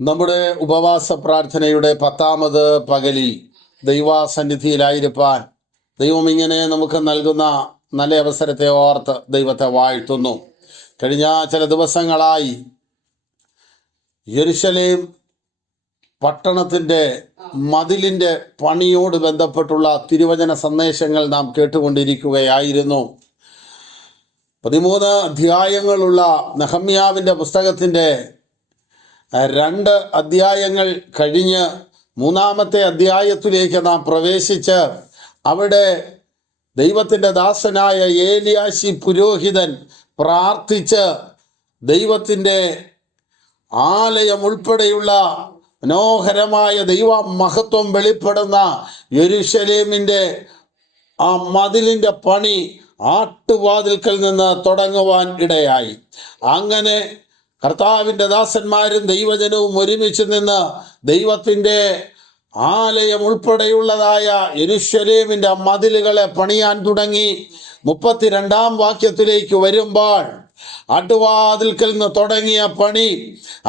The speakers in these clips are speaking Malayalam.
നമ്മുടെ ഉപവാസ പ്രാർത്ഥനയുടെ 10ാമത് പകലിൽ ദൈവസന്നിധിയിലായിരിക്കാൻ ദൈവം ഇങ്ങനെ നമുക്ക് നൽകുന്ന നല്ല അവസരത്തെ ഓർത്ത് ദൈവത്തെ വാഴ്ത്തുന്നു. കഴിഞ്ഞ ചില ദിവസങ്ങളായി യെരുശലേം പട്ടണത്തിൻ്റെ മതിലിൻ്റെ പണിയോട് ബന്ധപ്പെട്ടുള്ള തിരുവചന സന്ദേശങ്ങൾ നാം കേട്ടുകൊണ്ടിരിക്കുകയായിരുന്നു. 13 അധ്യായങ്ങളുള്ള നെഹമ്യാവിൻ്റെ പുസ്തകത്തിൻ്റെ 2 അധ്യായങ്ങൾ കഴിഞ്ഞ് 3-ാമത്തെ അധ്യായത്തിലേക്ക് നാം പ്രവേശിച്ച് അവിടെ ദൈവത്തിൻ്റെ ദാസനായ ഏലിയാശി പുരോഹിതൻ പ്രാർത്ഥിച്ച് ദൈവത്തിൻ്റെ ആലയം ഉൾപ്പെടെയുള്ള മനോഹരമായ ദൈവ മഹത്വം വെളിപ്പെടുന്ന യെരുശലേമിൻ്റെ ആ മതിലിൻ്റെ പണി ആട്ടുവാതിൽക്കൽ നിന്ന് തുടങ്ങുവാൻ ഇടയായി. അങ്ങനെ കർത്താവിൻ്റെ ദാസന്മാരും ദൈവജനവും ഒരുമിച്ച് നിന്ന് ദൈവത്തിൻ്റെ ആലയം ഉൾപ്പെടെയുള്ളതായ യെരുശലേമിൻ്റെ മതിലുകളെ പണിയാൻ തുടങ്ങി. 32-ാം വാക്യത്തിലേക്ക് വരുമ്പോൾ ആട്ടുവാതിൽക്കൽ നിന്ന് തുടങ്ങിയ പണി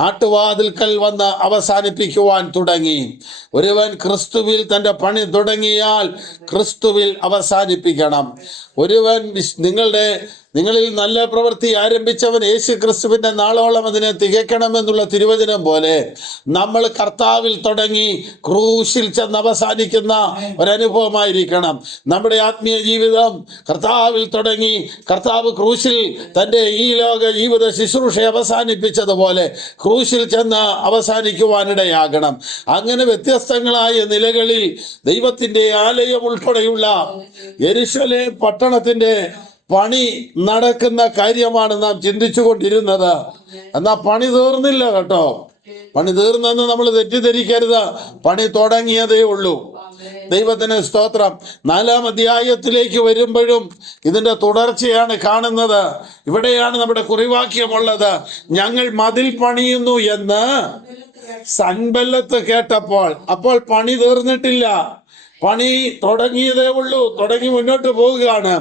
ആട്ടുവാതിൽക്കൽ വന്ന് അവസാനിപ്പിക്കുവാൻ തുടങ്ങി. ഒരുവൻ ക്രിസ്തുവിൽ തൻ്റെ പണി തുടങ്ങിയാൽ ക്രിസ്തുവിൽ അവസാനിപ്പിക്കണം. ഒരുവൻ നിങ്ങളിൽ നല്ല പ്രവൃത്തി ആരംഭിച്ചവൻ യേശു ക്രിസ്തുവിൻ്റെ നാളോളം അതിനെ തികയ്ക്കണമെന്നുള്ള തിരുവചനം പോലെ നമ്മൾ കർത്താവിൽ തുടങ്ങി ക്രൂശിൽ ചെന്ന് അവസാനിക്കുന്ന ഒരനുഭവമായിരിക്കണം. നമ്മുടെ ആത്മീയ ജീവിതം കർത്താവിൽ തുടങ്ങി കർത്താവ് ക്രൂശിൽ തൻ്റെ ഈ ലോക ജീവിത ശുശ്രൂഷ അവസാനിപ്പിച്ചതുപോലെ ക്രൂശിൽ ചെന്ന് അവസാനിക്കുവാനിടയാകണം. അങ്ങനെ വ്യത്യസ്തങ്ങളായ നിലകളിൽ ദൈവത്തിൻ്റെ ആലയം ഉൾപ്പെടെയുള്ള യെരുശലേം പട്ടണത്തിൻ്റെ പണി നടക്കുന്ന കാര്യമാണ് നാം ചിന്തിച്ചു കൊണ്ടിരുന്നത്. എന്നാൽ പണി തീർന്നില്ല കേട്ടോ. പണി തീർന്നെന്ന് നമ്മൾ തെറ്റിദ്ധരിക്കരുത്. പണി തുടങ്ങിയതേ ഉള്ളൂ. ദൈവത്തിന് സ്തോത്രം. 4-ാം അധ്യായത്തിലേക്ക് വരുമ്പോഴും ഇതിന്റെ തുടർച്ചയാണ് കാണുന്നത്. ഇവിടെയാണ് നമ്മുടെ കുറിവാക്യമുള്ളത്. ഞങ്ങൾ മതിൽ പണിയുന്നു എന്ന് സൻബല്ലത്ത് കേട്ടപ്പോൾ, അപ്പോൾ പണി തീർന്നിട്ടില്ല, പണി തുടങ്ങിയതേ ഉള്ളൂ. തുടങ്ങി മുന്നോട്ട് പോവുകയാണ്.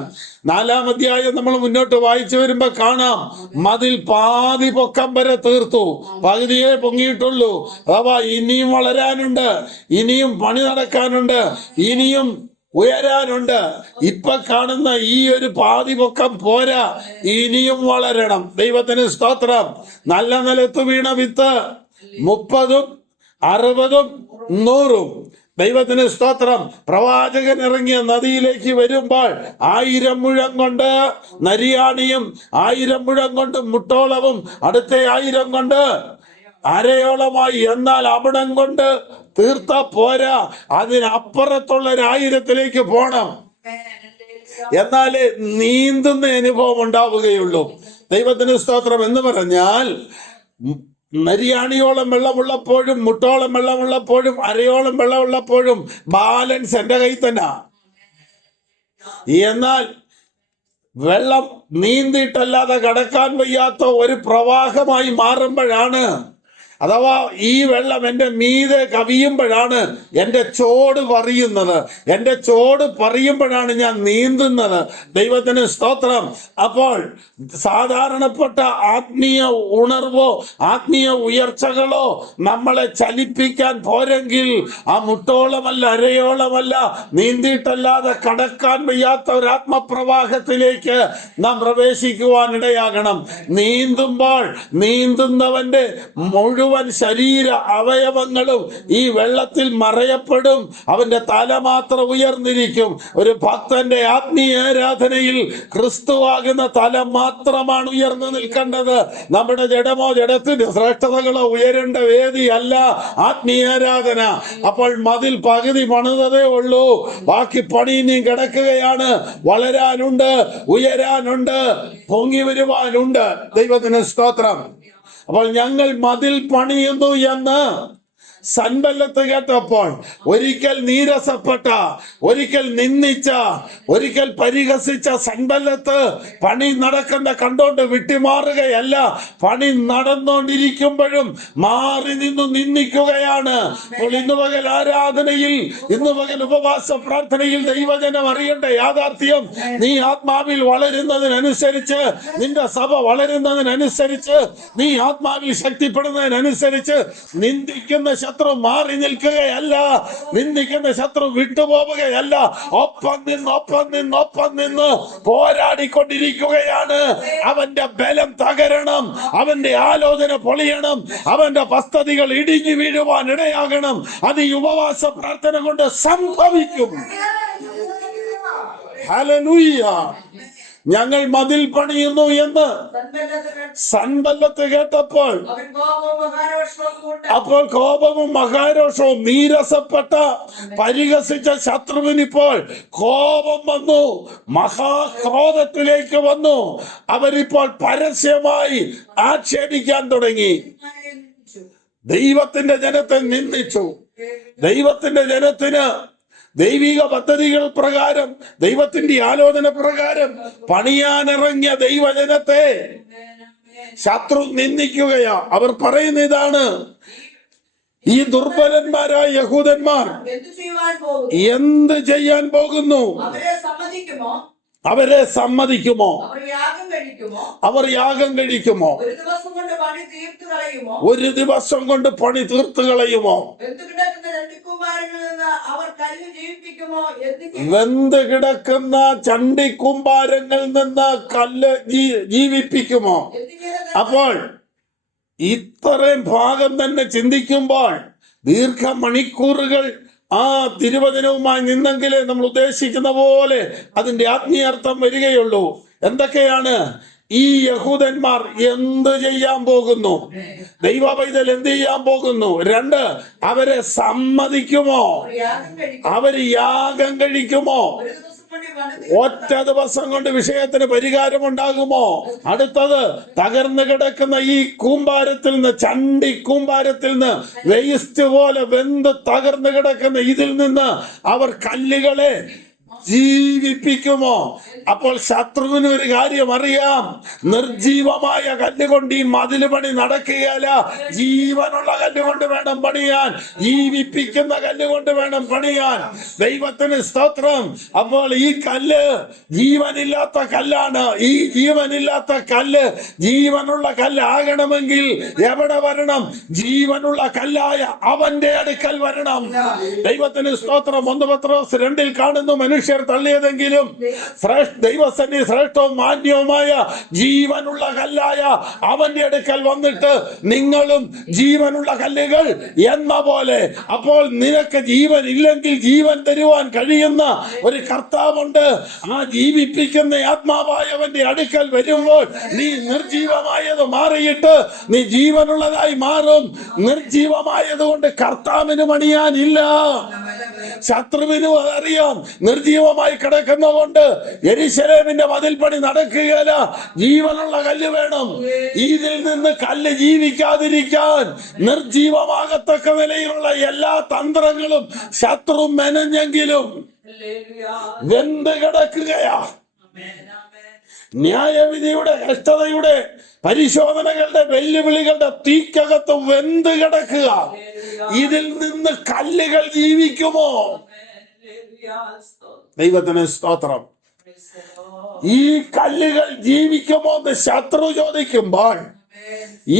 4-ാം അധ്യായം നമ്മൾ മുന്നോട്ട് വായിച്ചു വരുമ്പോ കാണാം, മതിൽ പാതി പൊക്കം വരെ തീർത്തു, പകുതിയെ പൊങ്ങിയിട്ടുള്ളൂ. അഥവാ ഇനിയും വളരാനുണ്ട്, ഇനിയും പണി നടക്കാനുണ്ട്, ഇനിയും ഉയരാനുണ്ട്. ഇപ്പൊ കാണുന്ന ഈ ഒരു പാതി പൊക്കം പോരാ, ഇനിയും വളരണം. ദൈവത്തിന് സ്തോത്രം. നല്ല നിലത്ത് വീണ വിത്ത് 30-ഉം 60-ഉം 100-ഉം. ദൈവത്തിന് സ്തോത്രം. പ്രവാചകൻ ഇറങ്ങിയ നദിയിലേക്ക് വരുമ്പോൾ 1000 മുഴം കൊണ്ട് നരിയാണിയും 1000 മുഴം കൊണ്ട് മുട്ടോളവും അടുത്ത 1000 കൊണ്ട് അരയോളമായി. എന്നാൽ അവിടം കൊണ്ട് തീർത്ത പോരാ, അതിനപ്പുറത്തുള്ള 1000-ത്തിലേക്ക് പോണം. എന്നാലേ നീന്തുന്ന അനുഭവം ഉണ്ടാവുകയുള്ളൂ. ദൈവത്തിന് സ്തോത്രം. എന്ന് പറഞ്ഞാൽ നരിയാണിയോളം വെള്ളമുള്ളപ്പോഴും മുട്ടോളം വെള്ളമുള്ളപ്പോഴും അരയോളം വെള്ളമുള്ളപ്പോഴും ബാലൻസ് എൻ്റെ കയ്യിൽ തന്നെ. എന്നാൽ വെള്ളം നീന്തിയിട്ടല്ലാതെ കടക്കാൻ വയ്യാത്ത ഒരു പ്രവാഹമായി മാറുമ്പോഴാണ്, അഥവാ ഈ വെള്ളം എൻ്റെ മീതെ കവിയുമ്പോഴാണ് എൻ്റെ ചോട് പറയുന്നത്. എൻ്റെ ചോട് പറയുമ്പോഴാണ് ഞാൻ നീന്തുന്നത്. ദൈവത്തിന് സ്തോത്രം. അപ്പോൾ സാധാരണപ്പെട്ട ആത്മീയ ഉണർവോ ആത്മീയ ഉയർച്ചകളോ നമ്മളെ ചലിപ്പിക്കാൻ പോരെങ്കിൽ ആ മുട്ടോളമല്ല അരയോളമല്ല നീന്തിയിട്ടല്ലാതെ കടക്കാൻ വയ്യാത്ത ഒരു ആത്മപ്രവാഹത്തിലേക്ക് നാം പ്രവേശിക്കുവാനിടയാകണം. നീന്തുമ്പോൾ നീന്തുന്നവന്റെ മുഴുവൻ ശരീര അവയവങ്ങളും ഈ വെള്ളത്തിൽ മറയപ്പെടും. അവന്റെ തല മാത്രം ഉയർന്നിരിക്കും. ഒരു ഭക്തന്റെ ആത്മീയ ആരാധനയിൽ ക്രിസ്തുവാകുന്ന തല മാത്രമാണ് ഉയർന്നു നിൽക്കേണ്ടത്. നമ്മുടെ ജഡമോ ജഡത്തിന്റെ ശ്രേഷ്ഠതകളോ ഉയരേണ്ട വേദിയല്ല ആത്മീയ ആരാധന. അപ്പോൾ മതിൽ പകുതി പണിതതേ ഉള്ളൂ, ബാക്കി പണി ഇനിയും കിടക്കുകയാണ്. വളരാനുണ്ട്, ഉയരാനുണ്ട്, പൊങ്ങി വരുവാനുണ്ട്. ദൈവത്തിന് സ്തോത്രം. അപ്പോൾ ഞങ്ങൾ മതിൽ പണിയുന്നു എന്ന് സൻബല്ലത്ത് കേട്ടപ്പോൾ ഒരിക്കൽ നീരസപ്പെട്ട, ഒരിക്കൽ നിന്ദിച്ച, ഒരിക്കൽ പരിഹസിച്ച സൻബല്ലത്ത് പണി നടക്കുന്ന കണ്ടോണ്ട് വിട്ടുമാറുകയല്ല, പണി നടന്നുകൊണ്ടിരിക്കുമ്പോഴും മാറി നിന്നു നിന്ദിക്കുകയാണ്. അപ്പോൾ ഇന്ന് പകൽ ആരാധനയിൽ, ഇന്ന് പകൽ ഉപവാസ പ്രാർത്ഥനയിൽ ദൈവജനം അറിയേണ്ട യാഥാർത്ഥ്യം, നീ ആത്മാവിൽ വളരുന്നതിനനുസരിച്ച്, നിന്റെ സഭ വളരുന്നതിനനുസരിച്ച്, നീ ആത്മാവിൽ ശക്തിപ്പെടുന്നതിനനുസരിച്ച് നിന്ദിക്കുന്ന ശത്രു മാറി നിൽക്കുകയല്ല, നിന്ദിക്കുന്ന ശത്രു വിട്ടുപോവുകയല്ല, ഒപ്പം നിന്ന് പോരാടിക്കൊണ്ടിരിക്കുകയാണ്. അവന്റെ ബലം തകരണം, അവന്റെ ആലോചന പൊളിയണം, അവന്റെ പദ്ധതികൾ ഇടിഞ്ഞു വീഴുവാൻ ഇടയാകണം. അത് ഈ ഉപവാസ പ്രാർത്ഥന കൊണ്ട് സംഭവിക്കും. ഹല്ലേലൂയ. ഞങ്ങൾ മതിൽ പണിയുന്നു എന്ന് സൻബല്ലത്ത് കേട്ടപ്പോൾ അപ്പോൾ കോപവും മഹാരോഷവും, നീരസപ്പെട്ട പരിഹസിച്ച ശത്രുവിനിപ്പോൾ കോപം വന്നു, മഹാക്രോധത്തിലേക്ക് വന്നു. അവരിപ്പോൾ പരസ്യമായി ആക്ഷേപിക്കാൻ തുടങ്ങി. ദൈവത്തിന്റെ ജനത്തെ നിന്ദിച്ചു. ദൈവത്തിന്റെ ജനത്തിന് ദൈവിക പദ്ധതികൾ പ്രകാരം, ദൈവത്തിന്റെ ആലോചന പ്രകാരം പണിയാനിറങ്ങിയ ദൈവജനത്തെ ശത്രു നിന്ദിക്കുകയാ. അവർ പറയുന്ന ഇതാണ്, ഈ ദുർബലന്മാരായ യഹൂദന്മാർ എന്ത് ചെയ്യാൻ പോകുന്നു? അവരെ സമ്മതിക്കുമോ? അവർ യാഗം കഴിക്കുമോ? ഒരു ദിവസം കൊണ്ട് പണി തീർത്തു കളയുമോ? വെന്ത് കിടക്കുന്ന ചണ്ടിക്കൂമ്പാരങ്ങളിൽ നിന്ന് കല്ല് ജീവിപ്പിക്കുമോ? അപ്പോൾ ഇത്രയും ഭാഗം തന്നെ ചിന്തിക്കുമ്പോൾ ദീർഘമണിക്കൂറുകൾ ആ തിരുവചനവുമായി നിന്നെങ്കിലേ നമ്മൾ ഉദ്ദേശിക്കുന്ന പോലെ അതിന്റെ ആത്മീയാർത്ഥം വരികയുള്ളൂ. എന്തൊക്കെയാണ് ഈ യഹൂദന്മാർ എന്ത് ചെയ്യാൻ പോകുന്നു? ദൈവ പൈതൽ എന്ത് ചെയ്യാൻ പോകുന്നു? 2, അവരെ സമ്മതിക്കുമോ? അവര് യാഗം കഴിക്കുമോ? ഒറ്റ ദിവസം കൊണ്ട് വിഷയത്തിന് പരിഹാരമുണ്ടാകുമോ? അടുത്തത്, തകർന്നു കിടക്കുന്ന ഈ കൂമ്പാരത്തിൽ നിന്ന്, ചണ്ടി കൂമ്പാരത്തിൽ നിന്ന്, വേസ്റ്റ് പോലെ വെന്ത് തകർന്നു കിടക്കുന്ന ഇതിൽ നിന്ന് അവർ കല്ലുകളെ ജീവിപ്പിക്കുമോ? അപ്പോൾ ശത്രുവിന് ഒരു കാര്യം അറിയാം, നിർജീവമായ കല്ലുകൊണ്ട് ഈ മതില് പണി നടക്കുകയല്ല, ജീവനുള്ള കല്ലുകൊണ്ട് വേണം പണിയാൻ, ജീവിപ്പിക്കുന്ന കല്ലുകൊണ്ട് വേണം പണിയാൻ. ദൈവത്തിന് സ്തോത്രം. അപ്പോൾ ഈ കല്ല് ജീവനില്ലാത്ത കല്ലാണ്. ഈ ജീവനില്ലാത്ത കല്ല് ജീവനുള്ള കല്ലാകണമെങ്കിൽ എവിടെ വരണം? ജീവനുള്ള കല്ലായ അവന്റെ അടുക്കൽ വരണം. ദൈവത്തിന് സ്തോത്രം. 1 പത്രോസ് 2 കാണുന്നു, മനുഷ്യർ തള്ളിയതെങ്കിലും ദൈവസന്നി ശ്രേഷ്ഠവും മാന്യവുമായ ജീവനുള്ള കല്ലായ അവന്റെ അടുക്കൽ വന്നിട്ട് നിങ്ങളും ജീവനുള്ള കല്ലുകൾ എന്ന പോലെ. അപ്പോൾ നിനക്ക് ജീവൻ ഇല്ലെങ്കിൽ ജീവൻ തരുവാൻ കഴിയുന്ന ഒരു കർത്താവുണ്ട്. ആ ജീവിപ്പിക്കുന്ന ആത്മാവായവന്റെ അടുക്കൽ വരുമ്പോൾ നീ നിർജീവമായത് മാറിയിട്ട് നീ ജീവനുള്ളതായി മാറും. നിർജീവമായത് കൊണ്ട് കർത്താവിന് പണിയാനില്ല. ശത്രുവിനും അതറിയാം. നിർജീവമായി കിടക്കുന്നതുകൊണ്ട് യെരൂശലേമിന്റെ മതിൽ പണി നടക്കുകയില്ല. ജീവനുള്ള കല്ല് വേണം. ഇതിൽ നിന്ന് കല്ല് ജീവിക്കാതിരിക്കാൻ നിർജീവമാകത്തക്ക നിലയിലുള്ള എല്ലാ തന്ത്രങ്ങളും ശത്രു മെനഞ്ഞെങ്കിലും വെന്ത് കിടക്കുകയാ. ന്യായവിധിയുടെ, കഷ്ടതയുടെ, പരിശോധനകളുടെ, വെല്ലുവിളികളുടെ തീക്കകത്ത് വെന്ത് കിടക്കുക. ഇതിൽ നിന്ന് കല്ലുകൾ ജീവിക്കുമോ? ദൈവത്തിന് സ്തോത്രം. ഈ കല്ലുകൾ ജീവിക്കുമോ എന്ന് ശത്രു ചോദിക്കുമ്പോൾ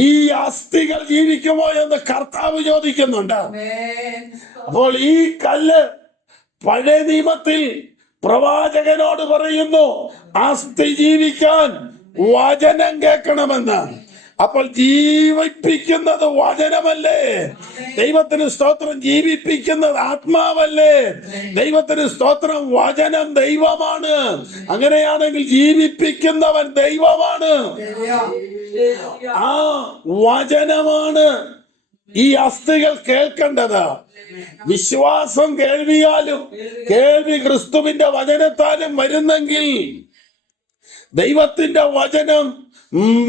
ഈ അസ്ഥികൾ ജീവിക്കുമോ എന്ന് കർത്താവ് ചോദിക്കുന്നുണ്ട്. അപ്പോൾ ഈ കല്ല് പഴയ നിയമത്തിൽ പ്രവാചകനോട് പറയുന്നു, അസ്ഥി ജീവിക്കാൻ വചനം കേൾക്കണമെന്ന്. അപ്പോൾ ജീവിപ്പിക്കുന്നത് വചനമല്ലേ? ദൈവത്തിന് സ്തോത്രം. ജീവിപ്പിക്കുന്നത് ആത്മാവല്ലേ? ദൈവത്തിന് സ്തോത്രം. വചനം ദൈവമാണ്. അങ്ങനെയാണെങ്കിൽ ജീവിപ്പിക്കുന്നവൻ ദൈവമാണ്. ആ വചനമാണ് ഈ അസ്ഥികൾ കേൾക്കേണ്ടത്. വിശ്വാസം കേൾവിയാലും കേൾവി ക്രിസ്തുവിന്റെ വചനത്താലും വരുന്നെങ്കിൽ ദൈവത്തിന്റെ വചനം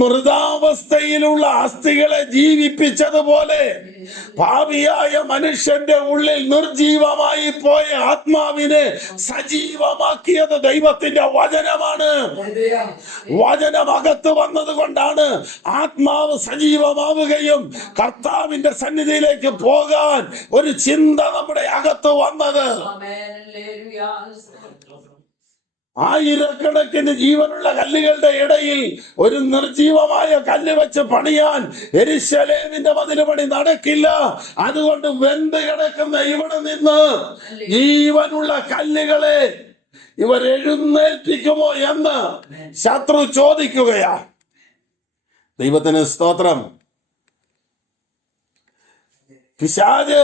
മൃതാവസ്ഥയിലുള്ള അസ്ഥികളെ ജീവിപ്പിച്ചതുപോലെ ഭാവിയായ മനുഷ്യന്റെ ഉള്ളിൽ നിർജീവമായി പോയ ആത്മാവിനെ സജീവമാക്കിയത് ദൈവത്തിന്റെ വചനമാണ്. വചനം അകത്ത് വന്നത് കൊണ്ടാണ് ആത്മാവ് സജീവമാവുകയും കർത്താവിന്റെ സന്നിധിയിലേക്ക് പോകാൻ ഒരു ചിന്ത നമ്മുടെ അകത്ത് വന്നത്. ആയിരക്കണക്കിന് ജീവനുള്ള കല്ലുകളുടെ ഇടയിൽ ഒരു നിർജീവമായ കല്ല് വെച്ച് പണിയാൻ യെരൂശലേമിന്റെ മതിൽ പണി നടക്കില്ല. അതുകൊണ്ട് വെന്ത് കിടക്കുന്ന ഇവിടെ നിന്ന് ജീവനുള്ള കല്ലുകളെ ഇവർ എഴുന്നേൽപ്പിക്കുമോ എന്ന് ശത്രു ചോദിക്കുകയാ. ദൈവത്തിന് സ്തോത്രം. പിശാച്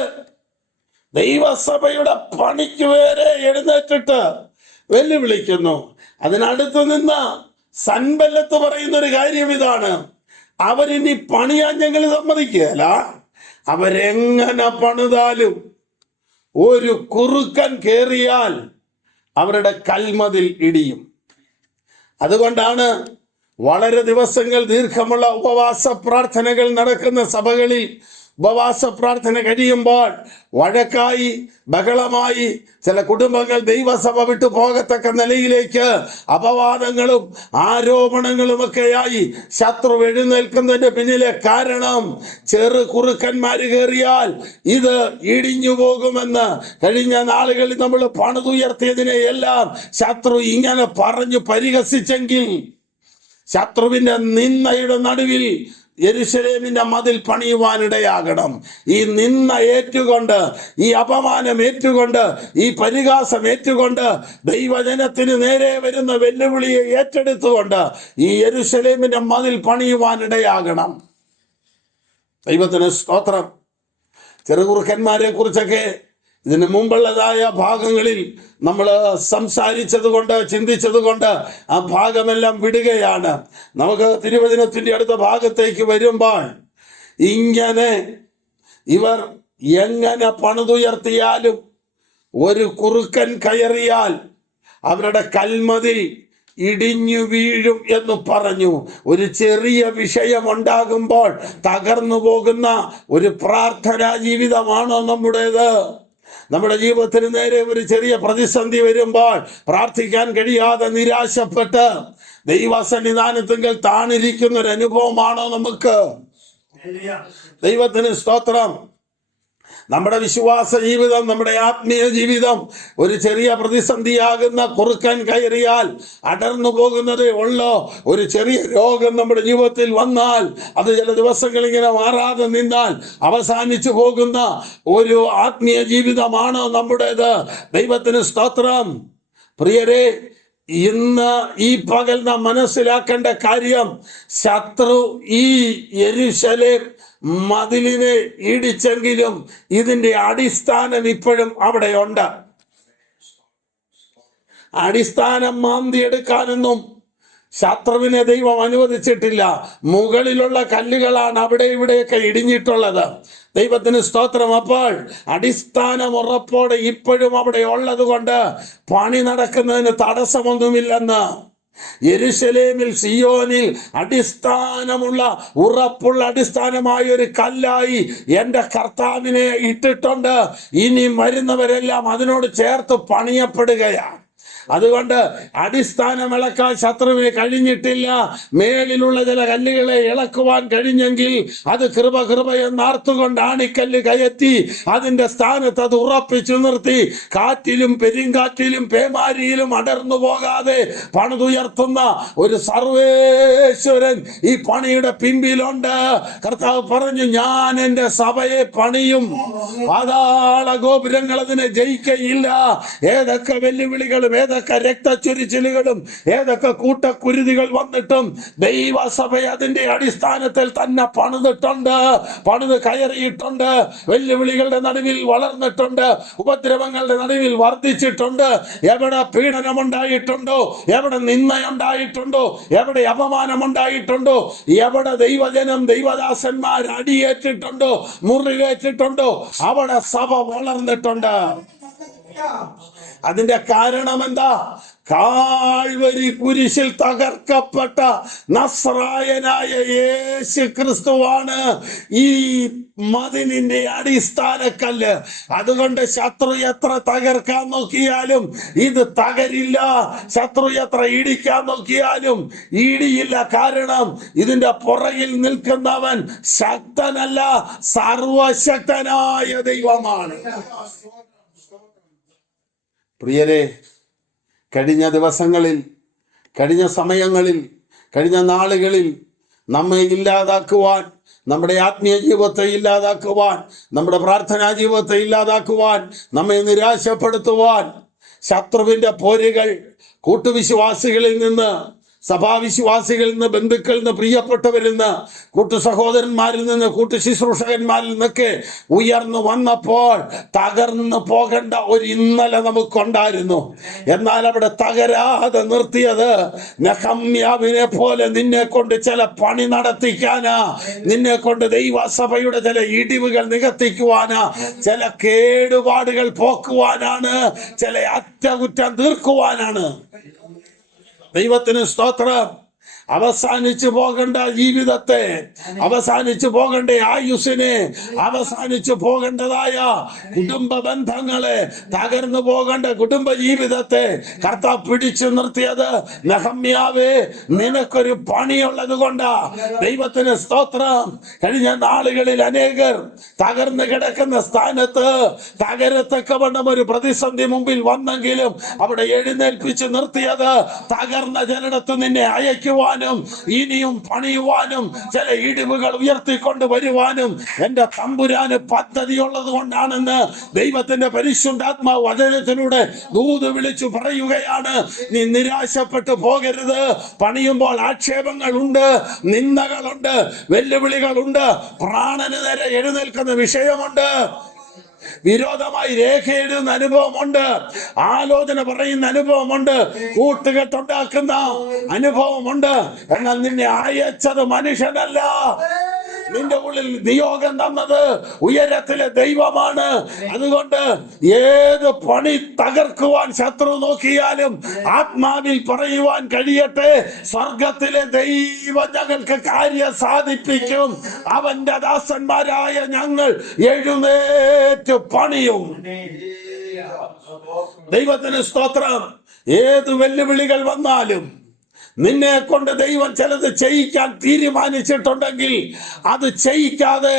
ദൈവസഭയുടെ പണിക്ക് വരെ എഴുന്നേറ്റിട്ട് വെല്ലുവിളിക്കുന്നു. അതിനടുത്ത് നിന്ന് സൻബല്ലത്ത് പറയുന്ന ഒരു കാര്യം ഇതാണ്: അവരിനി പണിയാൻ ഞങ്ങൾ സമ്മതിക്കുകയല്ല. അവരെങ്ങനെ പണിതാലും ഒരു കുറുക്കൻ കേറിയാൽ അവരുടെ കൽമതിൽ ഇടിയും. അതുകൊണ്ടാണ് വളരെ ദിവസങ്ങൾ ദീർഘമുള്ള ഉപവാസ പ്രാർത്ഥനകൾ നടക്കുന്ന സഭകളിൽ ഉപവാസ പ്രാർത്ഥന കഴിയുമ്പോൾ വഴക്കായി ബഹളമായി ചില കുടുംബങ്ങൾ ദൈവസഭ വിട്ടു പോകത്തക്ക നിലയിലേക്ക് അപവാദങ്ങളും ആരോപണങ്ങളുമൊക്കെയായി ശത്രു എഴുന്നേൽക്കുന്നതിന്റെ പിന്നിലെ കാരണം ചെറു കുറുക്കന്മാര് കയറിയാൽ ഇത് ഇടിഞ്ഞു പോകുമെന്ന് കഴിഞ്ഞ നാളുകളിൽ നമ്മൾ പണിതുയർത്തിയതിനെയെല്ലാം ശത്രു ഇങ്ങനെ പറഞ്ഞു പരിഹസിച്ചെങ്കിൽ ശത്രുവിന്റെ നിന്ദയുടെ നടുവിൽ യെരൂശലേമിന്റെ മതിൽ പണിയുവാനിടയാകണം. ഈ നിന്ന ഏറ്റുകൊണ്ട്, ഈ അപമാനം ഏറ്റുകൊണ്ട്, ഈ പരിഹാസം ഏറ്റുകൊണ്ട്, ദൈവജനത്തിന് നേരെ വരുന്ന വെല്ലുവിളിയെ ഏറ്റെടുത്തുകൊണ്ട് ഈ യെരൂശലേമിന്റെ മതിൽ പണിയുവാനിടയാകണം. ദൈവത്തിന് സ്തോത്രം. ചെറുകുറുക്കന്മാരെ കുറിച്ചൊക്കെ ഇതിന് മുമ്പുള്ളതായ ഭാഗങ്ങളിൽ നമ്മൾ സംസാരിച്ചത് കൊണ്ട് ചിന്തിച്ചത് കൊണ്ട് ആ ഭാഗമെല്ലാം വിടുകയാണ്. നമുക്ക് തിരുവചനത്തിന്റെ അടുത്ത ഭാഗത്തേക്ക് വരുമ്പോൾ ഇങ്ങനെ ഇവർ എങ്ങനെ പണിതുയർത്തിയാലും ഒരു കുറുക്കൻ കയറിയാൽ അവരുടെ കൽമതിൽ ഇടിഞ്ഞു വീഴും എന്ന് പറഞ്ഞു. ഒരു ചെറിയ വിഷയമുണ്ടാകുമ്പോൾ തകർന്നു പോകുന്ന ഒരു പ്രാർത്ഥനാ ജീവിതമാണോ നമ്മുടേത്? നമ്മുടെ ജീവിതത്തിന് നേരെ ഒരു ചെറിയ പ്രതിസന്ധി വരുമ്പോൾ പ്രാർത്ഥിക്കാൻ കഴിയാതെ നിരാശപ്പെട്ട് ദൈവസന്നിധാനത്തിങ്കൽ താണിരിക്കുന്ന ഒരു അനുഭവമാണോ നമുക്ക്? ദൈവത്തിന് സ്തോത്രം. നമ്മുടെ വിശ്വാസ ജീവിതം, നമ്മുടെ ആത്മീയ ജീവിതം ഒരു ചെറിയ പ്രതിസന്ധിയാകുന്ന കുറുക്കൻ കയറിയാൽ അടർന്നു പോകുന്നതേ ഉള്ളോ. ഒരു ചെറിയ രോഗം നമ്മുടെ ജീവിതത്തിൽ വന്നാൽ അത് ചില ദിവസങ്ങൾ ഇങ്ങനെ മാറാതെ നിന്നാൽ അവസാനിച്ചു പോകുന്ന ഒരു ആത്മീയ ജീവിതമാണോ നമ്മുടേത്? ദൈവത്തിന് സ്തോത്രം. പ്രിയരെ, ഇന്ന് ഈ പകൽ നാം മനസ്സിലാക്കേണ്ട കാര്യം, ശത്രു ഈ യെരൂശലേം മതിലിനെ ഇടിച്ചെങ്കിലും ഇതിന്റെ അടിസ്ഥാനം ഇപ്പോഴും അവിടെയുണ്ട്. അടിസ്ഥാനം മാന്തിയെടുക്കാനൊന്നും ശത്രുവിനെ ദൈവം അനുവദിച്ചിട്ടില്ല. മുകളിലുള്ള കല്ലുകളാണ് അവിടെ ഇവിടെയൊക്കെ ഇടിഞ്ഞിട്ടുള്ളത്. ദൈവത്തിന് സ്തോത്രം. അപ്പോൾ അടിസ്ഥാനം ഉറപ്പോടെ ഇപ്പോഴും അവിടെ ഉള്ളത് കൊണ്ട് പണി നടക്കുന്നതിന് തടസ്സമൊന്നുമില്ലെന്ന്. യെരൂശലേമിൽ, സിയോനിൽ അടിസ്ഥാനമുള്ള ഉറപ്പുള്ള അടിസ്ഥാനമായ ഒരു കല്ലായി എൻ്റെ കർത്താവിനെ ഇട്ടിട്ടുണ്ട്. ഇനി വരുന്നവരെല്ലാം അതിനോട് ചേർത്ത് പണിയപ്പെടുകയാണ്. അതുകൊണ്ട് അടിസ്ഥാനം ഇളക്കാൻ ശത്രുവിന് കഴിഞ്ഞിട്ടില്ല. മേലിലുള്ള ചില കല്ലുകളെ ഇളക്കുവാൻ കഴിഞ്ഞെങ്കിൽ അത് കൃപ എന്നാർത്തുകൊണ്ട് ആണിക്കല്ല് കയറ്റി അതിന്റെ സ്ഥാനത്ത് അത് ഉറപ്പിച്ചു നിർത്തി കാറ്റിലും പെരുങ്കാറ്റിലും പേമാരിയിലും അടർന്നു പോകാതെ പണിതുയർത്തുന്ന ഒരു സർവേശ്വരൻ ഈ പണിയുടെ പിൻപിലുണ്ട്. കർത്താവ് പറഞ്ഞു, ഞാൻ എൻ്റെ സഭയെ പണിയും, പാതാള ഗോപുരങ്ങൾ അതിനെ ജയിക്കയില്ല. ഏതൊക്കെ വെല്ലുവിളികളും ഏതൊക്കെ രക്തച്ചൊരിച്ചിലുകളും ഏതൊക്കെ കൂട്ടക്കുരുതികൾ വന്നിട്ടും ദൈവസഭ അതിന്റെ അടിസ്ഥാനത്തിൽ തന്നെ പണിതിട്ടുണ്ട്, പണിത് കയറിയിട്ടുണ്ട്. വെല്ലുവിളികളുടെ നടുവിൽ വളർന്നിട്ടുണ്ട്, ഉപദ്രവങ്ങളുടെ നടുവിൽ വർദ്ധിച്ചിട്ടുണ്ട്. എവിടെ പീഡനമുണ്ടായിട്ടുണ്ടോ, എവിടെ നിന്ദയുണ്ടായിട്ടുണ്ടോ, എവിടെ അപമാനമുണ്ടായിട്ടുണ്ടോ, എവിടെ ദൈവജനം ദൈവദാസന്മാർ അടിയേറ്റിട്ടുണ്ടോ, മുറിവേറ്റിട്ടുണ്ടോ, അവിടെ സഭ വളർന്നിട്ടുണ്ട്. അതിന്റെ കാരണം എന്താ? കാൽവരി കുരിശിൽ തകർക്കപ്പെട്ട നസ്രായനായ യേശു ക്രിസ്തുവാണ് ഈ മതിലിന്റെ അടിസ്ഥാനക്കല്ല്. അതുകൊണ്ട് ശത്രു എത്ര തകർക്കാൻ നോക്കിയാലും ഇത് തകരില്ല. ശത്രു എത്ര ഇടിക്കാൻ നോക്കിയാലും ഇടിയില്ല. കാരണം ഇതിന്റെ പുറകിൽ നിൽക്കുന്നവൻ ശക്തനല്ല, സർവശക്തനായ ദൈവമാണ്. പ്രിയരെ, കഴിഞ്ഞ ദിവസങ്ങളിൽ, കഴിഞ്ഞ സമയങ്ങളിൽ, കഴിഞ്ഞ നാളുകളിൽ നമ്മെ ഇല്ലാതാക്കുവാൻ, നമ്മുടെ ആത്മീയ ജീവിതത്തെ ഇല്ലാതാക്കുവാൻ, നമ്മുടെ പ്രാർത്ഥനാ ജീവിതത്തെ ഇല്ലാതാക്കുവാൻ, നമ്മെ നിരാശപ്പെടുത്തുവാൻ ശത്രുവിന്റെ പോരുകൾ കൂട്ടുവിശ്വാസികളിൽ നിന്ന്, സഭാവിശ്വാസികളിൽ നിന്ന്, ബന്ധുക്കളിൽ നിന്ന്, പ്രിയപ്പെട്ടവരിൽ നിന്ന്, കൂട്ടു സഹോദരന്മാരിൽ നിന്ന്, കൂട്ടു ശുശ്രൂഷകന്മാരിൽ നിന്നൊക്കെ ഉയർന്നു വന്നപ്പോൾ തകർന്നു പോകേണ്ട ഒരു ഇന്നലെ നമുക്കുണ്ടായിരുന്നു. എന്നാൽ അവിടെ തകരാതെ നിർത്തിയത് നെഹമ്യാവിനെ പോലെ നിന്നെ കൊണ്ട് ചില പണി നടത്തിക്കാനാ, നിന്നെ കൊണ്ട് ദൈവസഭയുടെ ചില ഇടിവുകൾ നികത്തിക്കുവാനാ, ചില കേടുപാടുകൾ പോക്കുവാനാണ്, ചില അറ്റകുറ്റം തീർക്കുവാനാണ്. ദൈവത്തിന് സ്തോത്രം. അവസാനിച്ചു പോകേണ്ട ജീവിതത്തെ, അവസാനിച്ചു പോകേണ്ട ആയുസ്സിനെ, അവസാനിച്ചു പോകേണ്ടതായ കുടുംബ ബന്ധങ്ങളെ, തകർന്നു പോകേണ്ട കുടുംബ ജീവിതത്തെ കർത്താവ് പിടിച്ചു നിർത്തിയത് നെഹമ്യാവേ, നിനക്കൊരു പണിയുള്ളത് കൊണ്ടാ. ദൈവത്തിന് സ്തോത്രം. കഴിഞ്ഞ നാളുകളിൽ അനേകർ തകർന്നു കിടക്കുന്ന സ്ഥാനത്ത് തകരത്തക്കവണ്ണം ഒരു പ്രതിസന്ധി മുമ്പിൽ വന്നെങ്കിലും അവിടെ എഴുന്നേൽപ്പിച്ച് നിർത്തിയത് തകർന്ന ജനടത്ത് നിന്നെ അയക്കുവാൻ, ഇനിയും പണിയുവാനും, ചില ഇടിവുകൾ ഉയർത്തിക്കൊണ്ട് വരുവാനും എന്റെ തമ്പുരാന് പദ്ധതിയുള്ളത് കൊണ്ടാണെന്ന് ദൈവത്തിന്റെ പരിശുദ്ധാത്മാവ് വചനത്തിലൂടെ ദൂത് വിളിച്ചു പറയുകയാണ്. നീ നിരാശപ്പെട്ടു പോകരുത്. പണിയുമ്പോൾ ആക്ഷേപങ്ങളുണ്ട്, നിന്ദകളുണ്ട്, വെല്ലുവിളികളുണ്ട്, പ്രാണന് നേരെ എഴുന്നേൽക്കുന്ന വിഷയമുണ്ട്, വിരോധമായി രേഖ എഴുതുന്ന അനുഭവമുണ്ട്, ആലോചന പറയുന്ന അനുഭവമുണ്ട്, കൂട്ടുകെട്ടുണ്ടാക്കുന്ന അനുഭവമുണ്ട്. എന്നാൽ നിന്നെ അയച്ചത് മനുഷ്യനല്ല, നിന്റെ ഉള്ളിൽ നിയോഗം തന്നത് ഉയരത്തിലെ ദൈവമാണ്. അതുകൊണ്ട് ഏത് പണി തകർക്കുവാൻ ശത്രു നോക്കിയാലും ആത്മാവിൽ പറയുവാൻ കഴിയട്ടെ, സ്വർഗത്തിലെ ദൈവം ഞങ്ങൾക്ക് കാര്യം സാധിപ്പിക്കും. അവന്റെ ദാസന്മാരായ ഞങ്ങൾ എഴുന്നേറ്റ് പണിയും. ദൈവത്തിന് സ്തോത്രം. ഏത് വെല്ലുവിളികൾ വന്നാലും നിന്നെ കൊണ്ട് ദൈവം ചിലത് ചെയ്യിക്കാൻ തീരുമാനിച്ചിട്ടുണ്ടെങ്കിൽ അത് ചെയ്യിക്കാതെ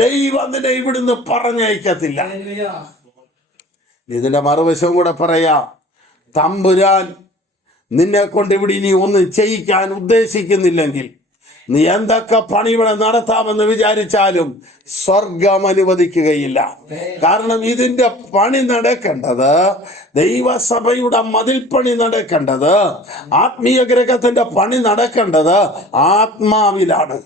ദൈവം നിന്നെ ഇവിടുന്ന് പറഞ്ഞയക്കത്തില്ല. ഇതിന്റെ മറുവശവും കൂടെ പറയാം. തമ്പുരാൻ നിന്നെ കൊണ്ട് ഇവിടെ ഇനി ഒന്നും ചെയ്യിക്കാൻ ഉദ്ദേശിക്കുന്നില്ലെങ്കിൽ നീ എന്തൊക്കെ പണി ഇവിടെ നടത്താമെന്ന് വിചാരിച്ചാലും സ്വർഗം അനുവദിക്കുകയില്ല. കാരണം ഇതിന്റെ പണി നടക്കേണ്ടത്, ദൈവസഭയുടെ മതിൽപ്പണി നടക്കേണ്ടത്, ആത്മീയ ഗ്രഹത്തിന്റെ പണി നടക്കേണ്ടത് ആത്മാവിലാണ്.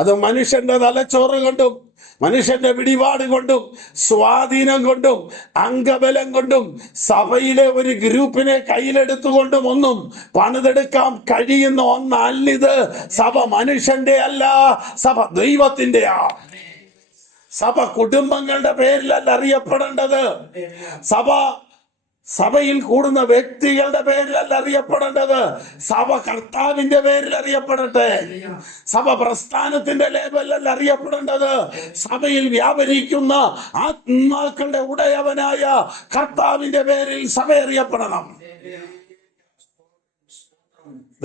അത് മനുഷ്യന്റെ തലച്ചോറ് കൊണ്ടും, മനുഷ്യന്റെ പിടിപാട് കൊണ്ടും, സ്വാധീനം കൊണ്ടും, അംഗബലം കൊണ്ടും, സഭയിലെ ഒരു ഗ്രൂപ്പിനെ കയ്യിലെടുത്തുകൊണ്ടും ഒന്നും പണിതെടുക്കാൻ കഴിയുന്ന ഒന്നല്ലിത്. സഭ മനുഷ്യന്റെ അല്ല, സഭ ദൈവത്തിന്റെയാ. സഭ കുടുംബങ്ങളുടെ പേരിലല്ല അറിയപ്പെടേണ്ടത്. സഭയിൽ കൂടുന്ന വ്യക്തികളുടെ പേരിലല്ല അറിയപ്പെടേണ്ടത്. സഭ കർത്താവിന്റെ പേരിൽ അറിയപ്പെടട്ടെ. സഭ പ്രസ്ഥാനത്തിന്റെ ലേബലല്ല അറിയപ്പെടേണ്ടത്. സഭയിൽ വ്യാപരിക്കുന്ന ആത്മാക്കളുടെ ഉടയവനായ കർത്താവിന്റെ പേരിൽ സഭ അറിയപ്പെടണം.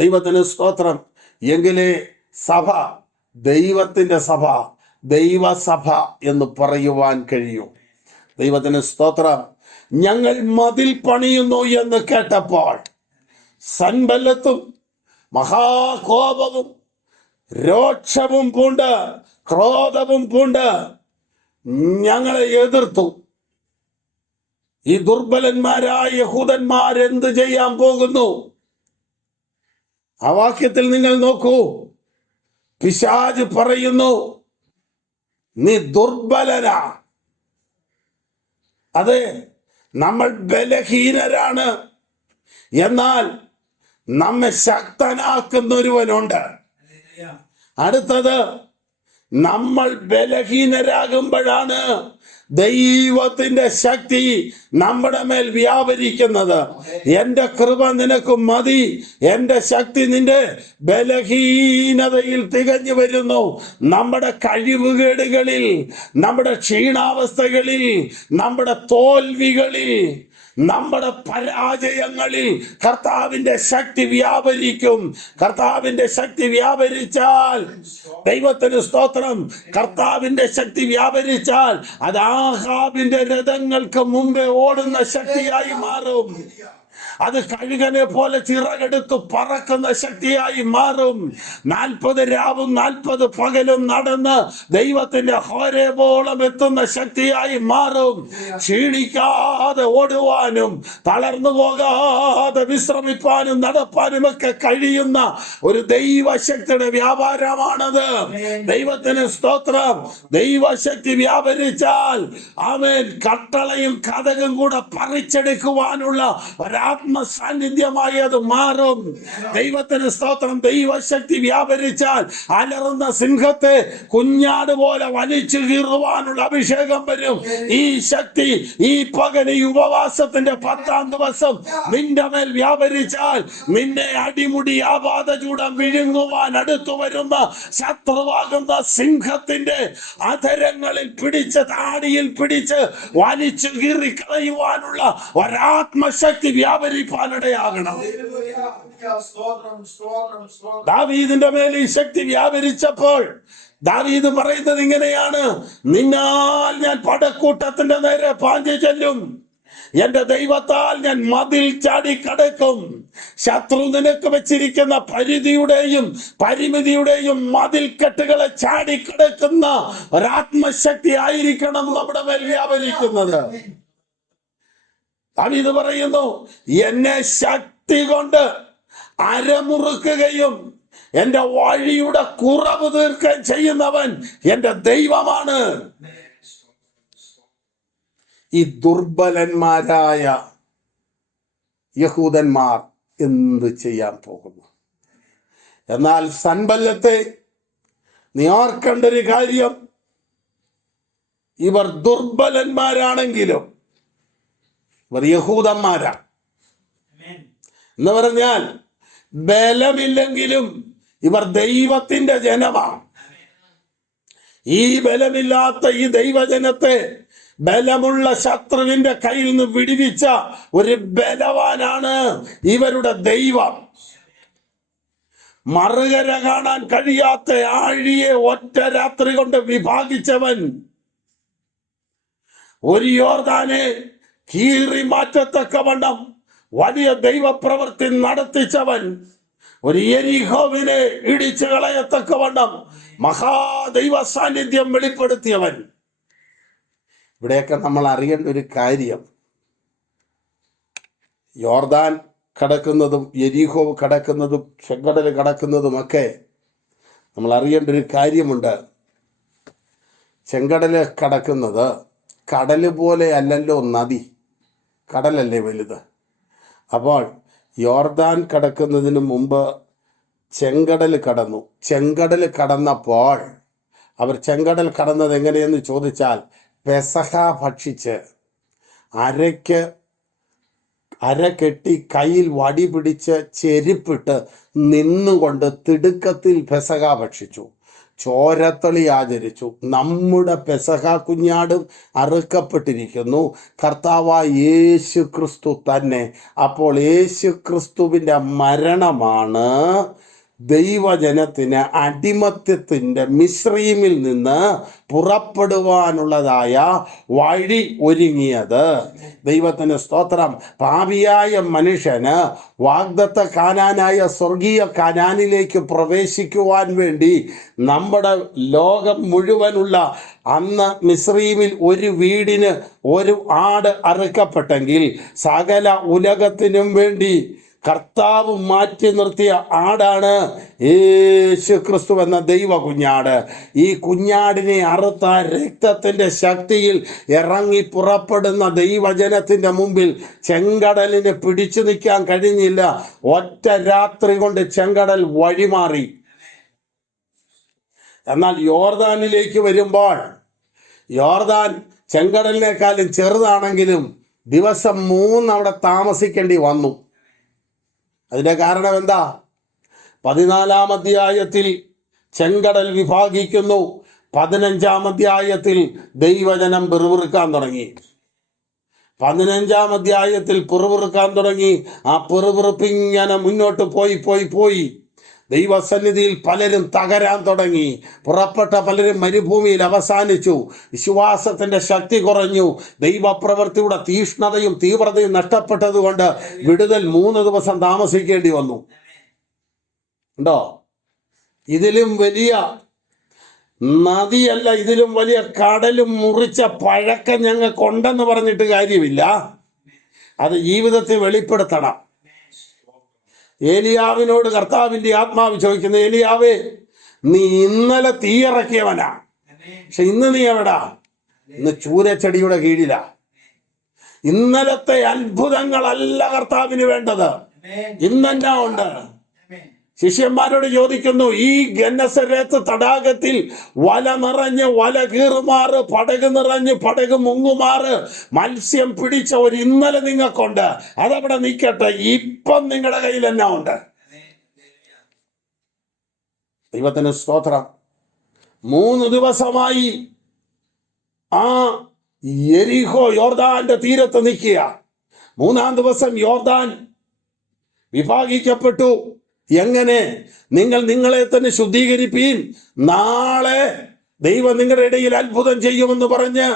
ദൈവത്തിന് സ്തോത്രം. എങ്കിലേ സഭ ദൈവത്തിന്റെ സഭ, ദൈവസഭ എന്ന് പറയുവാൻ കഴിയും. ദൈവത്തിന് സ്തോത്രം. ഞങ്ങൾ മതിൽ പണിയുന്നു എന്ന് കേട്ടപ്പോൾ സൻബല്ലത്തും മഹാകോപവും രോക്ഷവും പൂണ്ട്, ക്രോധവും പൂണ്ട് ഞങ്ങളെ എതിർത്തു. ഈ ദുർബലന്മാരായ യഹൂദന്മാരെന്ത് ചെയ്യാൻ പോകുന്നു? ആ വാക്യത്തിൽ നിങ്ങൾ നോക്കൂ. പിശാച് പറയുന്നു, നീ ദുർബലനാ. അതെ, നമ്മൾ ബലഹീനരാണ്. എന്നാൽ നമ്മെ ശക്തനാക്കുന്ന ഒരുവനുണ്ട്. അടുത്തത്, നമ്മൾ ബലഹീനരാകുമ്പോഴാണ് ദൈവത്തിന്റെ ശക്തി നമ്മുടെ മേൽ വ്യാപരിക്കുന്നത്. എന്റെ കൃപ നിനക്ക് മതി, എന്റെ ശക്തി നിന്റെ ബലഹീനതയിൽ തികഞ്ഞു വരുന്നു. നമ്മുടെ കഴിവുകേടുകളിൽ, നമ്മുടെ ക്ഷീണാവസ്ഥകളിൽ, നമ്മുടെ തോൽവികളിൽ, നമ്മുടെ പരാജയങ്ങളിൽ കർത്താവിന്റെ ശക്തി വ്യാപരിക്കും. കർത്താവിന്റെ ശക്തി വ്യാപരിച്ചാൽ, ദൈവത്തിന് സ്തോത്രം, കർത്താവിന്റെ ശക്തി വ്യാപരിച്ചാൽ അത് ആഹാബിന്റെ രഥങ്ങൾക്ക് മുമ്പേ ഓടുന്ന ശക്തിയായി മാറും. അത് കഴുകനെ പോലെ ചിറകെടുത്ത് പറക്കുന്ന ശക്തിയായി മാറും. 40 രാവും 40 പകലും നടന്ന് ദൈവത്തിന്റെ ഹോരേബോളം എത്തുന്ന ശക്തിയായി മാറും. ക്ഷീണിക്കാതെ ഓടുവാനും തളർന്നു പോകാതെ വിശ്രമിപ്പാനും നടപ്പാനും ഒക്കെ കഴിയുന്ന ഒരു ദൈവശക്തിയുടെ വ്യാപാരമാണത്. ദൈവത്തിന് സ്തോത്രം. ദൈവശക്തി വ്യാപരിച്ചാൽ ആമേൻ, കട്ടളയും കഥകും കൂടെ പറിച്ചെടുക്കുവാനുള്ള സാന്നിധ്യമായി അത് മാറും. ദൈവത്തിന് സ്തോത്രം. ദൈവശക്തി വ്യാപരിച്ചാൽ അലറുന്ന സിംഹത്തെ കുഞ്ഞാട് പോലെ വലിച്ചു കീറുവാനുള്ള അഭിഷേകം വരും. ഈ ശക്തി ഈ പകൽ, ഈ ഉപവാസത്തിന്റെ 10ാം ദിവസം നിന്റെ മേൽ വ്യാപരിച്ചാൽ നിന്നെ അടിമുടി ആപാദചൂടം വിഴുങ്ങുവാൻ അടുത്തു വരുന്ന ശത്രുവാകുന്ന സിംഹത്തിന്റെ അധരങ്ങളിൽ പിടിച്ച്, താടിയിൽ പിടിച്ച് വലിച്ചു കീറിക്കളയുവാനുള്ള ഒരാത്മശക്തി വ്യാപരിപ്പാനിടയാകണം. ദാവീദിന്റെ മേൽ ഈ ശക്തി വ്യാപരിച്ചപ്പോൾ ദാവീദ് പറയുന്നത് ഇങ്ങനെയാണ്: നിന്നാൽ ഞാൻ പടക്കൂട്ടത്തിന്റെ നേരെ പാഞ്ഞു ചെല്ലും, എന്റെ ദൈവത്താൽ ഞാൻ മതിൽ ചാടിക്കടക്കും. ശത്രു നിനക്ക് വെച്ചിരിക്കുന്ന പരിധിയുടെയും പരിമിതിയുടെയും മതിൽക്കെട്ടുകളെ ചാടിക്കടക്കുന്ന ഒരാത്മശക്തി ആയിരിക്കണം നമ്മുടെ മേൽ വ്യാപരിക്കുന്നത്. ദാവീദ് പറയുന്നു, എന്നെ ശക്തി കൊണ്ട് അരമുറുക്കുകയും എന്റെ വഴിയുടെ കുറവ് തീർക്കാൻ ചെയ്യുന്നവൻ എന്റെ ദൈവമാണ്. ഈ ദുർബലന്മാരായ യഹൂദന്മാർ എന്ത് ചെയ്യാൻ പോകുന്നു? എന്നാൽ സൻബല്ലത്തെ നീ ഓർക്കേണ്ട ഒരു കാര്യം, ഇവർ ദുർബലന്മാരാണെങ്കിലും ഇവർ യഹൂദന്മാരാണ് എന്ന് പറഞ്ഞാൽ ബലമില്ലെങ്കിലും ഇവർ ദൈവത്തിന്റെ ജനമാണ്. ഈ ബലമില്ലാത്ത ഈ ദൈവജനത്തെ ബലമുള്ള ശത്രുവിന്റെ കയ്യിൽ നിന്ന് വിടുവിച്ച ഒരു ബലവാനാണ് ഇവരുടെ ദൈവം. മറുകര കാണാൻ കഴിയാത്ത ആഴിയെ ഒറ്റ രാത്രി കൊണ്ട് വിഭാഗിച്ചവൻ, ഒരു യോർദാനെ കീറി മാറ്റത്തക്കവണ്ണം വലിയ ദൈവപ്രവൃത്തി നടത്തിച്ചവൻ, ഒരു യെരിഹോവിനെ ഇടിച്ചു കളയത്തക്കവണ്ണം മഹാദൈവ സാന്നിധ്യം വെളിപ്പെടുത്തിയവൻ. ഇവിടെയൊക്കെ നമ്മൾ അറിയേണ്ട ഒരു കാര്യം, യോർദാൻ കടക്കുന്നതും യെരിഹോ കടക്കുന്നതും ചെങ്കടൽ കടക്കുന്നതുമൊക്കെ നമ്മൾ അറിയേണ്ട ഒരു കാര്യമുണ്ട്. ചെങ്കടൽ കടക്കുന്നത് കടല് പോലെ അല്ലല്ലോ നദി, കടലല്ലേ വലുത്. അപ്പോൾ യോർദാൻ കടക്കുന്നതിന് മുമ്പ് ചെങ്കടൽ കടന്നു. ചെങ്കടൽ കടന്നപ്പോൾ അവർ ചെങ്കടൽ കടന്നത് എങ്ങനെയെന്ന് ചോദിച്ചാൽ, പെസഹ ഭക്ഷിച്ച് അര കെട്ടി കയ്യിൽ വടി പിടിച്ച് ചെരുപ്പിട്ട് നിന്നുകൊണ്ട് തിടുക്കത്തിൽ പെസഹ ഭക്ഷിച്ചു, ചോരത്തളി ആചരിച്ചു. നമ്മുടെ പെസഹ കുഞ്ഞാടും അറുക്കപ്പെട്ടിരിക്കുന്നു, കർത്താവായ യേശു ക്രിസ്തു തന്നെ. അപ്പോൾ യേശു ക്രിസ്തുവിൻ്റെ മരണമാണ് ദൈവജനത്തിന് അടിമത്തത്തിൻ്റെ മിസ്രയീമിൽ നിന്ന് പുറപ്പെടുവാനുള്ളതായ വഴി ഒരുങ്ങിയത്. ദൈവത്തിന് സ്തോത്രം. പാപിയായ മനുഷ്യന് വാഗ്ദത്ത കാനാനായ സ്വർഗീയ കാനാനിലേക്ക് പ്രവേശിക്കുവാൻ വേണ്ടി നമ്മുടെ ലോകം മുഴുവനുള്ള അന്ന് മിസ്രയീമിൽ ഒരു വീടിന് ഒരു ആട് അറുക്കപ്പെട്ടെങ്കിൽ സകല ഉലകത്തിനും വേണ്ടി കർത്താവ് മാറ്റി നിർത്തിയ ആടാണ് യേശു ക്രിസ്തു എന്ന ദൈവ കുഞ്ഞാട്. ഈ കുഞ്ഞാടിനെ അറുത്ത രക്തത്തിൻ്റെ ശക്തിയിൽ ഇറങ്ങി പുറപ്പെടുന്ന ദൈവജനത്തിൻ്റെ മുമ്പിൽ ചെങ്കടലിന് പിടിച്ചു നിൽക്കാൻ കഴിഞ്ഞില്ല. ഒറ്റ രാത്രി കൊണ്ട് ചെങ്കടൽ വഴിമാറി. എന്നാൽ യോർദാനിലേക്ക് വരുമ്പോൾ യോർദാൻ ചെങ്കടലിനേക്കാളും ചെറുതാണെങ്കിലും ദിവസം 3 അവിടെ താമസിക്കേണ്ടി വന്നു. അതിൻ്റെ കാരണം എന്താ? 14-ാം അധ്യായത്തിൽ ചെങ്കടൽ വിഭാഗിക്കുന്നു. 15-ാം അധ്യായത്തിൽ ദൈവജനം പിറുപിറുക്കാൻ തുടങ്ങി. 15-ാം അധ്യായത്തിൽ പിറുപിറുക്കാൻ തുടങ്ങി. ആ പിറുപിറുപ്പിങ്ങനെ മുന്നോട്ട് പോയി ദൈവസന്നിധിയിൽ പലരും തകരാൻ തുടങ്ങി. പുറപ്പെട്ട പലരും മരുഭൂമിയിൽ അവസാനിച്ചു. വിശ്വാസത്തിൻ്റെ ശക്തി കുറഞ്ഞു. ദൈവപ്രവൃത്തിയുടെ തീഷ്ണതയും തീവ്രതയും നഷ്ടപ്പെട്ടതുകൊണ്ട് വിടുതൽ 3 ദിവസം താമസിക്കേണ്ടി വന്നു. ഉണ്ടോ? ഇതിലും വലിയ നദിയല്ല, ഇതിലും വലിയ കടലും മുറിച്ച പഴക്കം ഞങ്ങൾക്കുണ്ടെന്ന് പറഞ്ഞിട്ട് കാര്യമില്ല. അത് ജീവിതത്തിൽ വെളിപ്പെടുത്തണം. ഏലിയാവിനോട് കർത്താവിൻ്റെ ആത്മാവ് ചോദിക്കുന്നു, ഏലിയാവേ, നീ ഇന്നലെ തീയിറക്കിയവനാ, പക്ഷെ ഇന്ന് നീ എവിടാ? ഇന്ന് ചൂരച്ചെടിയുടെ കീഴിലാ. ഇന്നലത്തെ അത്ഭുതങ്ങളല്ല കർത്താവിന് വേണ്ടത്, ഇന്നെന്നാ ഉണ്ട്. ശിഷ്യന്മാരോട് ചോദിക്കുന്നു, ഈ ഗന്നസരത്ത് തടാകത്തിൽ വല നിറഞ്ഞ് വല കീറുമാറ്, പടക് നിറഞ്ഞ് പടക് മുങ്ങുമാറ് മത്സ്യം പിടിച്ച ഒരു ഇന്നലെ നിങ്ങൾക്കുണ്ട്, അതവിടെ നിൽക്കട്ടെ, ഇപ്പം നിങ്ങളുടെ കയ്യിൽ എന്നാ ഉണ്ട്? ദൈവത്തിന് സ്തോത്രം. 3 ദിവസമായി ആ യെരിഹോ യോർദാന്റെ തീരത്ത് നിൽക്കുക. 3-ാം ദിവസം യോർദാൻ വിഭാഗിക്കപ്പെട്ടു. എങ്ങനെ? നിങ്ങൾ നിങ്ങളെ തന്നെ ശുദ്ധീകരിപ്പീൻ, നാളെ ദൈവം നിങ്ങളുടെ ഇടയിൽ അത്ഭുതം ചെയ്യുമെന്ന് പറഞ്ഞ്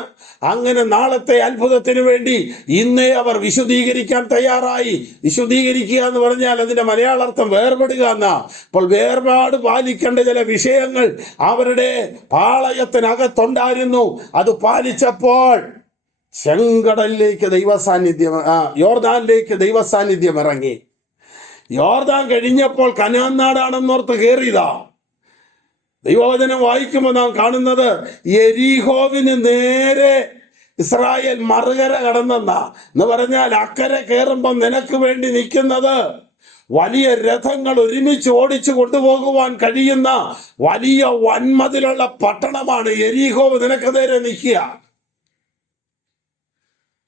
അങ്ങനെ നാളത്തെ അത്ഭുതത്തിന് വേണ്ടി ഇന്നേ അവർ വിശുദ്ധീകരിക്കാൻ തയ്യാറായി. വിശുദ്ധീകരിക്കുക എന്ന് പറഞ്ഞാൽ അതിൻ്റെ മലയാളാർത്ഥം വേർപെടുക എന്നാ. അപ്പോൾ വേർപാട് പാലിക്കേണ്ട ചില വിഷയങ്ങൾ അവരുടെ പാളയത്തിനകത്തുണ്ടായിരുന്നു. അത് പാലിച്ചപ്പോൾ ചെങ്കടലിലേക്ക് യോർദാനിലേക്ക് ദൈവസാന്നിധ്യം ഇറങ്ങി. യോർദാൻ കഴിഞ്ഞപ്പോൾ കനാൻ നാടാണെന്നോർത്ത് കയറിയതാ. ദൈവവചനം വായിക്കുമ്പോൾ നാം കാണുന്നത് യെരിഹോവിന് നേരെ ഇസ്രായേൽ മറുകര കടന്നെന്നാ. എന്ന് പറഞ്ഞാൽ അക്കരെ കയറുമ്പോൾ നിനക്ക് വേണ്ടി നിൽക്കുന്നത് വലിയ രഥങ്ങൾ ഒരുമിച്ച് ഓടിച്ചു കൊണ്ടുപോകുവാൻ കഴിയുന്ന വലിയ വൻമതിലുള്ള പട്ടണമാണ് യെരിഹോവ്. നിനക്ക് നേരെ നിൽക്കുക.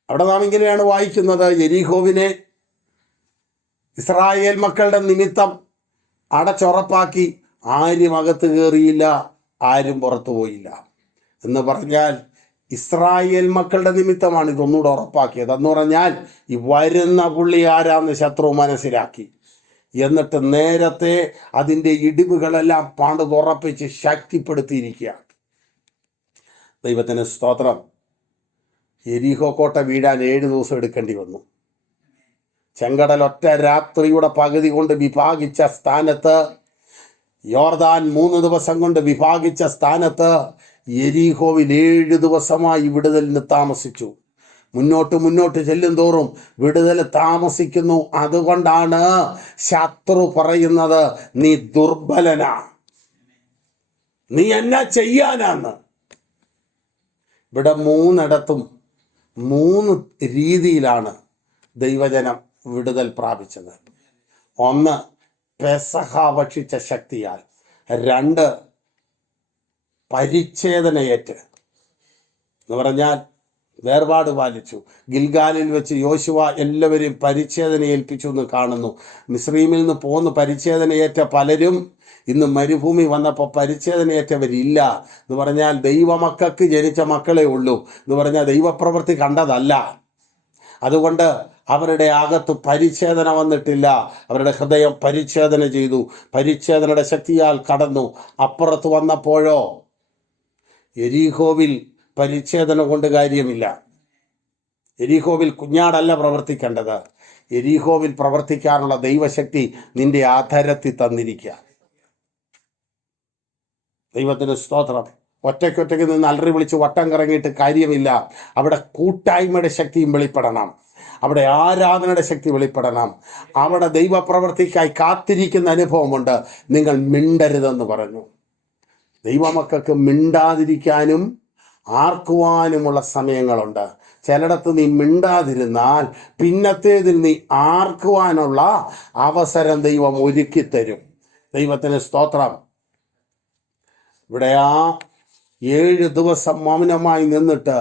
അവിടെ നാം ഇങ്ങനെയാണ് വായിക്കുന്നത്, യെരിഹോവിനെ ഇസ്രായേൽ മക്കളുടെ നിമിത്തം അടച്ചുറപ്പാക്കി, ആരും അകത്ത് കയറിയില്ല, ആരും പുറത്തു പോയില്ല. എന്ന് പറഞ്ഞാൽ ഇസ്രായേൽ മക്കളുടെ നിമിത്തമാണ് ഇതൊന്നുകൂടെ ഉറപ്പാക്കിയത്. എന്ന് പറഞ്ഞാൽ ഈ വരുന്ന പുള്ളി ആരാന്ന് ശത്രു മനസ്സിലാക്കി. എന്നിട്ട് നേരത്തെ അതിൻ്റെ ഇടിവുകളെല്ലാം പണിതുറപ്പിച്ച് ശക്തിപ്പെടുത്തിയിരിക്കുക. ദൈവത്തിന് സ്തോത്രം. യെരിഹോ കോട്ട വീഴാൻ 7 ദിവസം എടുക്കേണ്ടി വന്നു. ചെങ്കടൽ ഒറ്റ രാത്രിയുടെ പകുതി കൊണ്ട് വിഭാഗിച്ച സ്ഥാനത്ത്, യോർദാൻ 3 ദിവസം കൊണ്ട് വിഭാഗിച്ച സ്ഥാനത്ത് യെരിഹോവിൽ 7 ദിവസമായി വിടുതലിന് താമസിച്ചു. മുന്നോട്ട് ചെല്ലും തോറും വിടുതൽ താമസിക്കുന്നു. അതുകൊണ്ടാണ് ശത്രു പറയുന്നത്, നീ ദുർബലനാ, നീ എന്നാ ചെയ്യാനാന്ന്. ഇവിടെ 3 ഇടത്തും 3 രീതിയിലാണ് ദൈവജനം വിടുതൽ പ്രാപിച്ചത്. 1, പെസഹ ഭക്ഷിച്ച ശക്തിയാൽ. 2, പരിച്ഛേദനയേറ്റ്, എന്ന് പറഞ്ഞാൽ വേർപാട് പാലിച്ചു. ഗിൽഗാലിൽ വെച്ച് യോശുവ എല്ലാവരെയും പരിച്ഛേദന ഏൽപ്പിച്ചു എന്ന് കാണുന്നു. മിസ്രയീമിൽ നിന്ന് പോന്ന് പരിച്ഛേദനയേറ്റ പലരും ഇന്ന് മരുഭൂമി വന്നപ്പോൾ പരിച്ഛേദനയേറ്റവരില്ല. എന്ന് പറഞ്ഞാൽ ദൈവമക്കൾക്ക് ജനിച്ച മക്കളെ ഉള്ളൂ. എന്ന് പറഞ്ഞാൽ ദൈവപ്രവൃത്തി കണ്ടതല്ല. അതുകൊണ്ട് അവരുടെ അകത്ത് പരിച്ഛേദന വന്നിട്ടില്ല. അവരുടെ ഹൃദയം പരിച്ഛേദന ചെയ്തു, പരിച്ഛേദനയുടെ ശക്തിയാൽ കടന്നു. അപ്പുറത്ത് വന്നപ്പോഴോ യെരിഹോവിൽ പരിച്ഛേദന കൊണ്ട് കാര്യമില്ല. യെരിഹോവിൽ കുഞ്ഞാടല്ല പ്രവർത്തിക്കേണ്ടത്. യെരിഹോവിൽ പ്രവർത്തിക്കാനുള്ള ദൈവശക്തി നിന്റെ ആധരത്തിൽ തന്നിരിക്കുക. ദൈവത്തിന് സ്തോത്രം. ഒറ്റയ്ക്കൊറ്റയ്ക്ക് നിന്ന് അലറി വിളിച്ച് വട്ടം കറങ്ങിയിട്ട് കാര്യമില്ല. അവിടെ കൂട്ടായ്മയുടെ ശക്തിയും വെളിപ്പെടണം. അവിടെ ആരാധനയുടെ ശക്തി വെളിപ്പെടണം. അവിടെ ദൈവപ്രവൃത്തിക്കായി കാത്തിരിക്കുന്ന അനുഭവമുണ്ട്. നിങ്ങൾ മിണ്ടരുതെന്ന് പറഞ്ഞു. ദൈവമക്കൾക്ക് മിണ്ടാതിരിക്കാനും ആർക്കുവാനുമുള്ള സമയങ്ങളുണ്ട്. ചിലയിടത്ത് നീ മിണ്ടാതിരുന്നാൽ പിന്നത്തേതിൽ നീ ആർക്കുവാനുള്ള അവസരം ദൈവം ഒരുക്കിത്തരും. ദൈവത്തിന് സ്തോത്രം. ഇവിടെ ആ 7 ദിവസം മൗനമായി നിന്നിട്ട്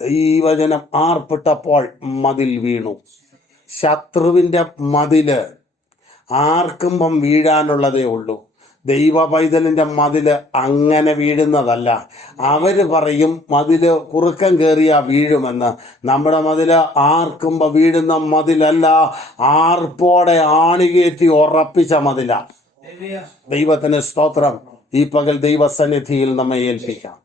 ദൈവജനം ആർപ്പിട്ടപ്പോൾ മതിൽ വീണു. ശത്രുവിൻ്റെ മതില് ആർക്കുമ്പം വീഴാനുള്ളതേ ഉള്ളൂ. ദൈവ പൈതലിൻ്റെ മതില് അങ്ങനെ വീഴുന്നതല്ല. അവർ പറയും മതില് കുറുക്കം കയറിയാ വീഴുമെന്ന്. നമ്മുടെ മതില് ആർക്കുമ്പോ വീഴുന്ന മതിലല്ല, ആർപ്പോടെ ആണികേറ്റി ഉറപ്പിച്ച മതില. ദൈവത്തിന് സ്തോത്രം. ഈ പകൽ ദൈവസന്നിധിയിൽ നമ്മെ ഏൽപ്പിക്കാം.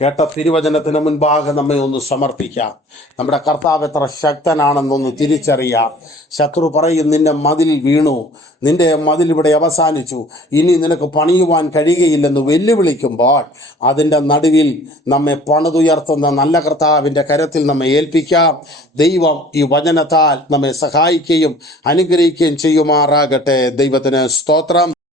കേട്ട തിരുവചനത്തിന് മുൻപാകെ നമ്മെ ഒന്ന് സമർപ്പിക്കാം. നമ്മുടെ കർത്താവ് എത്ര ശക്തനാണെന്നൊന്ന് തിരിച്ചറിയാം. ശത്രു പറയും നിന്റെ മതിൽ വീണു, നിന്റെ മതിൽ ഇവിടെ അവസാനിച്ചു, ഇനി നിനക്ക് പണിയുവാൻ കഴിയുകയില്ലെന്ന് വെല്ലുവിളിക്കുമ്പോൾ അതിൻ്റെ നടുവിൽ നമ്മെ പണിതുയർത്തുന്ന നല്ല കർത്താവിൻ്റെ കരത്തിൽ നമ്മെ ഏൽപ്പിക്കാം. ദൈവം ഈ വചനത്താൽ നമ്മെ സഹായിക്കുകയും അനുഗ്രഹിക്കുകയും ചെയ്യുമാറാകട്ടെ. ദൈവത്തിന് സ്തോത്രം.